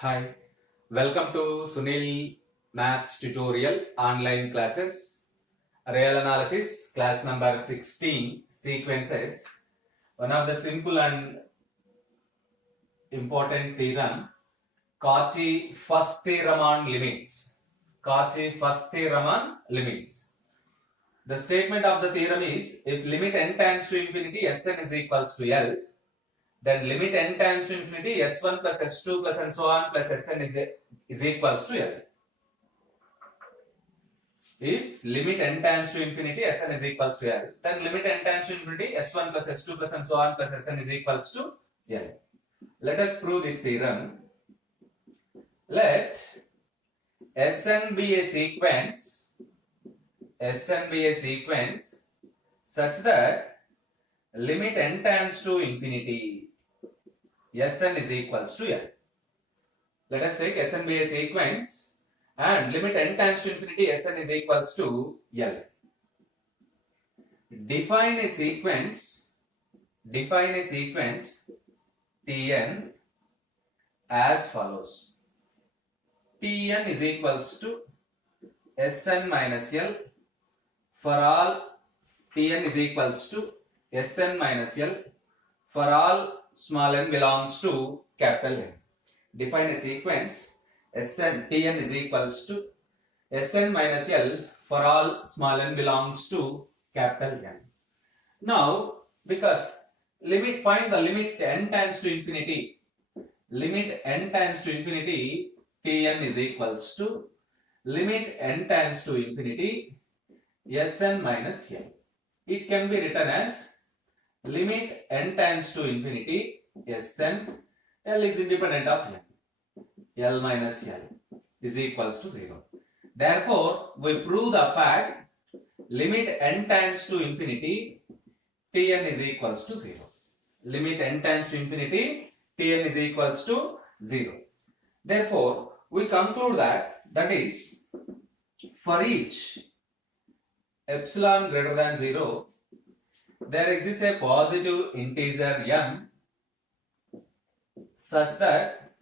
Hi, welcome to Sunil Maths tutorial online classes. Real analysis class number 16 sequences. One of the simple and important theorem, Cauchy first theorem on limits. Cauchy first theorem on limits. The statement of the theorem is if limit n tends to infinity Sn is equals to L, then limit n tends to infinity S1 plus S2 plus and so on plus Sn is equals to L. If limit n tends to infinity Sn is equals to L, then limit n tends to infinity S1 plus S2 plus and so on plus Sn is equals to L. Let us prove this theorem. Let Sn be a sequence such that limit n tends to infinity Sn is equals to L. Let us take Sn be a sequence and limit n tends to infinity Sn is equals to L. Define a sequence Tn as follows. Tn is equals to Sn minus L for all Tn is equals to Sn minus L for all small n belongs to capital N. Define a sequence Tn is equals to Sn minus L for all small n belongs to capital N. Now, because find the limit n tends to infinity, Tn is equals to limit n tends to infinity Sn minus L. It can be written as limit n tends to infinity Sn, L is independent of n, L minus L is equals to 0. Therefore, we prove the fact limit n tends to infinity Tn is equals to 0. Limit n tends to infinity Tn is equals to 0. Therefore, we conclude that is for each epsilon greater than 0, there exists a positive integer m such that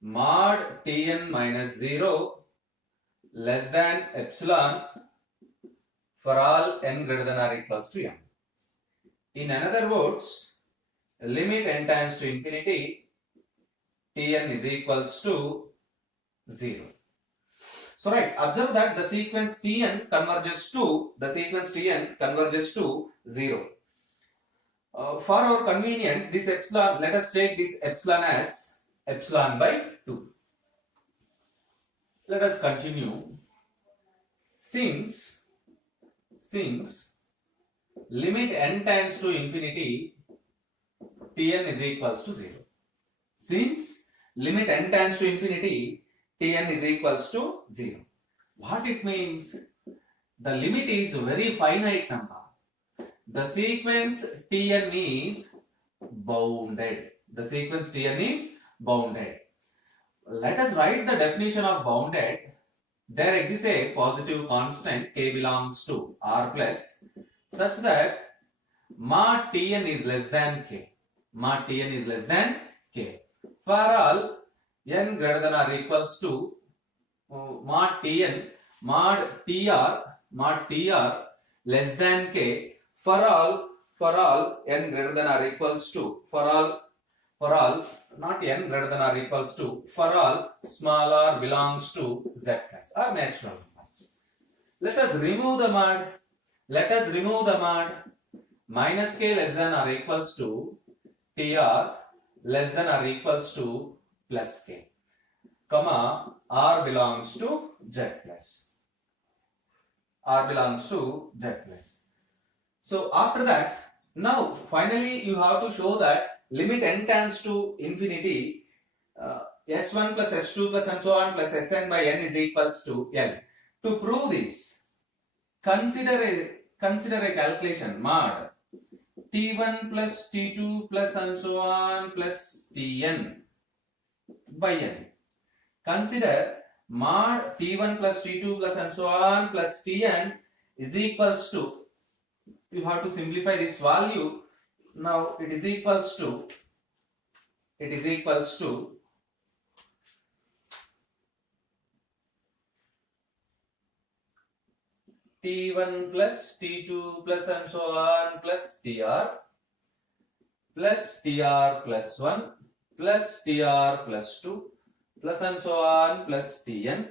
mod Tn minus 0 less than epsilon for all n greater than or equals to m. In other words, limit n tends to infinity Tn is equals to 0. So right, observe that the sequence Tn converges to 0. For our convenience, this epsilon, let us take this epsilon as epsilon by 2. Let us continue. Since limit n tends to infinity Tn is equals to 0. Since limit n tends to infinity Tn is equals to 0. What it means? The limit is very finite number. The sequence Tn is bounded. Let us write the definition of bounded. There exists a positive constant k belongs to R plus such that mod Tn is less than k. For all n greater than or equals to mod Tr less than k for all n greater than or equals to for all not n greater than or equals to for all small r belongs to z plus or natural numbers. Let us remove the mod minus k less than or equals to Tr less than or equals to plus k, comma r belongs to z plus. So after that, now finally you have to show that limit n tends to infinity S1 plus S2 plus and so on plus Sn by n is equals to L. To prove this, consider a calculation mod T1 plus T2 plus and so on plus Tn by n. Consider mod T1 plus T2 plus and so on plus Tn is equals to, you have to simplify this value. Now it is equals to t1 plus t2 plus and so on plus tr plus tr plus 1 plus tr plus 2 plus and so on plus tn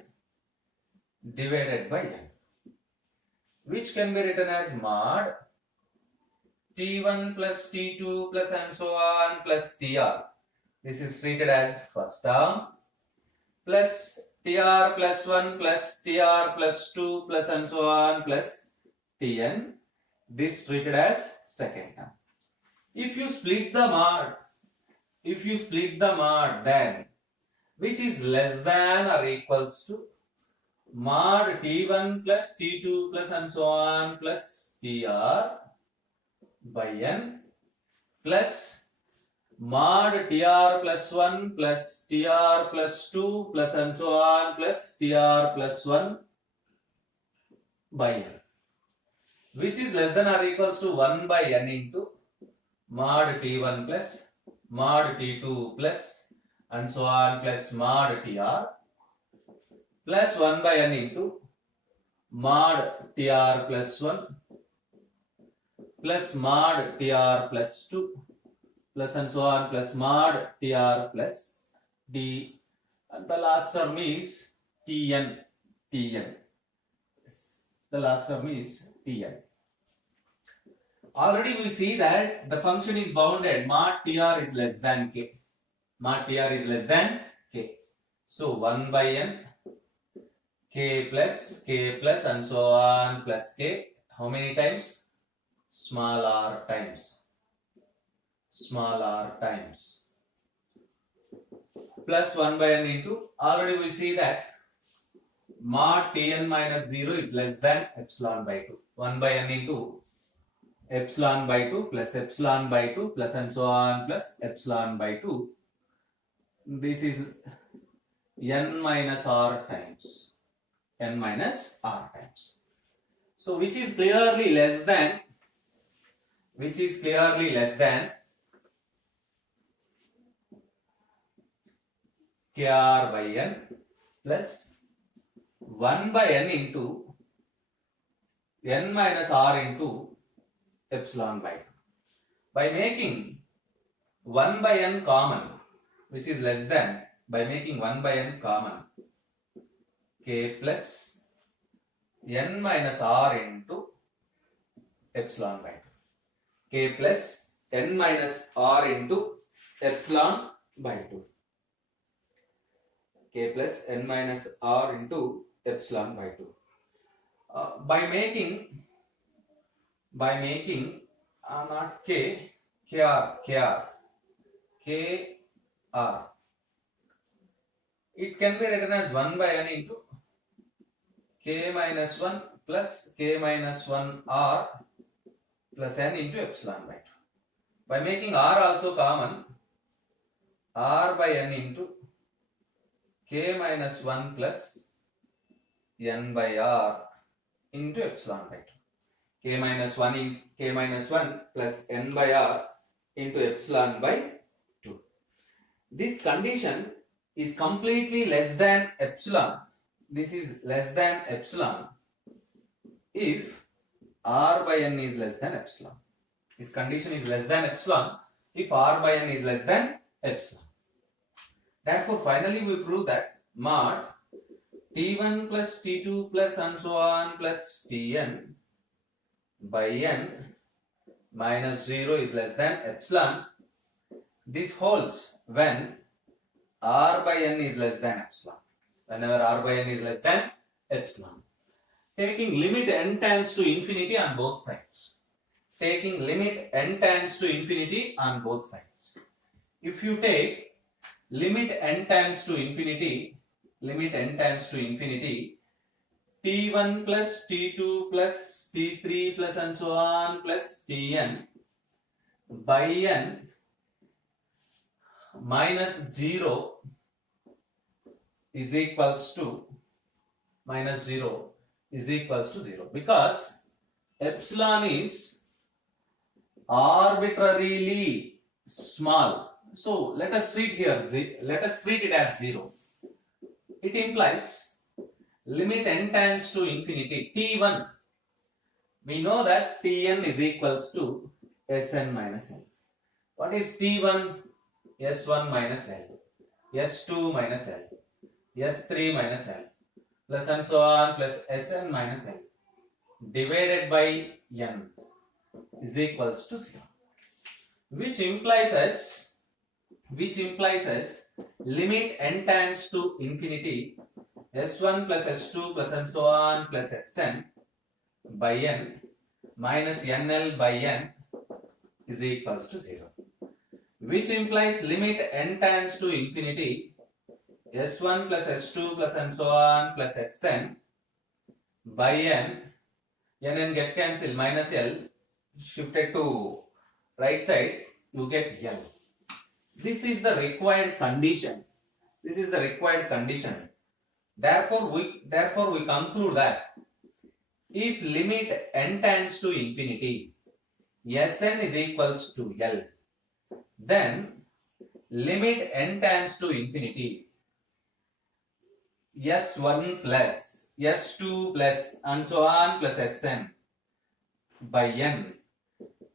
divided by n, which can be written as mod t1 plus t2 plus and so on plus tr. This is treated as first term plus tr plus 1 plus tr plus 2 plus and so on plus tn. This treated as second term. If you split the mod, then which is less than or equals to mod t1 plus t2 plus and so on plus tr by n plus mod tr plus 1 plus tr plus 2 plus and so on plus tr plus 1 by n, which is less than or equals to 1 by n into mod t1 plus mod t2 plus and so on plus mod tr plus 1 by n into mod tr plus 1 plus mod tr plus 2 plus and so on plus mod tr plus d, and the last term is tn. The last term is tn. Already we see that the function is bounded mod tr is less than k. Mod tr is less than k. So 1 by n k plus and so on plus k. How many times? Small r times. Small r times. Plus 1 by n into, already we see that mod tn minus 0 is less than epsilon by 2. 1 by n into epsilon by 2 plus epsilon by 2 plus and so on plus epsilon by 2. This is n minus r times. N minus r times. So which is clearly less than kr by n plus 1 by n into n minus r into epsilon by 2. By making 1 by n common, which is less than, by making 1 by n common, k plus n minus r into epsilon by 2. K plus n minus r into epsilon by 2. K plus n minus r into epsilon by 2. By making not k, kr, it can be written as 1 by n into k minus 1 plus k minus 1 r plus n into epsilon by 2. By making r also common, r by n into k minus 1 plus n by r into epsilon by 2. K minus 1 plus n by r into epsilon by 2. This condition is completely less than epsilon. This is less than epsilon if r by n is less than epsilon. This condition is less than epsilon if r by n is less than epsilon. Therefore, finally we prove that mod t1 plus t2 plus and so on plus tn by n minus 0 is less than epsilon. This holds when r by n is less than epsilon. Whenever r by n is less than epsilon. Taking limit n tends to infinity on both sides. Taking limit n tends to infinity on both sides. If you take limit n tends to infinity, t1 plus t2 plus t3 plus and so on plus tn by n minus 0 is equals to 0 because epsilon is arbitrarily small. So let us treat it as 0. It implies limit n tends to infinity t1 We know that Tn is equals to Sn minus L. What is T1? S1 minus L, S2 minus L, S3 minus L, plus and so on, plus Sn minus L divided by N is equals to 0. Which implies us limit n tends to infinity S1 plus S2 plus and so on plus Sn by N minus NL by N is equals to 0. Which implies limit n tends to infinity S1 plus S2 plus and so on plus Sn by N get cancelled, minus L shifted to right side, you get L. This is the required condition. Therefore we conclude that if limit n tends to infinity Sn is equals to L, then limit n tends to infinity S1 plus S2 plus and so on plus Sn by N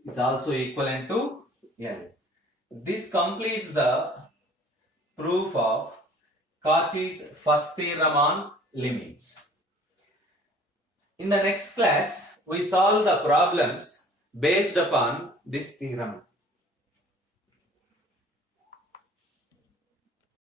is also equivalent to L. This completes the proof of Cauchy's first theorem on limits. In the next class, we solve the problems based upon this theorem.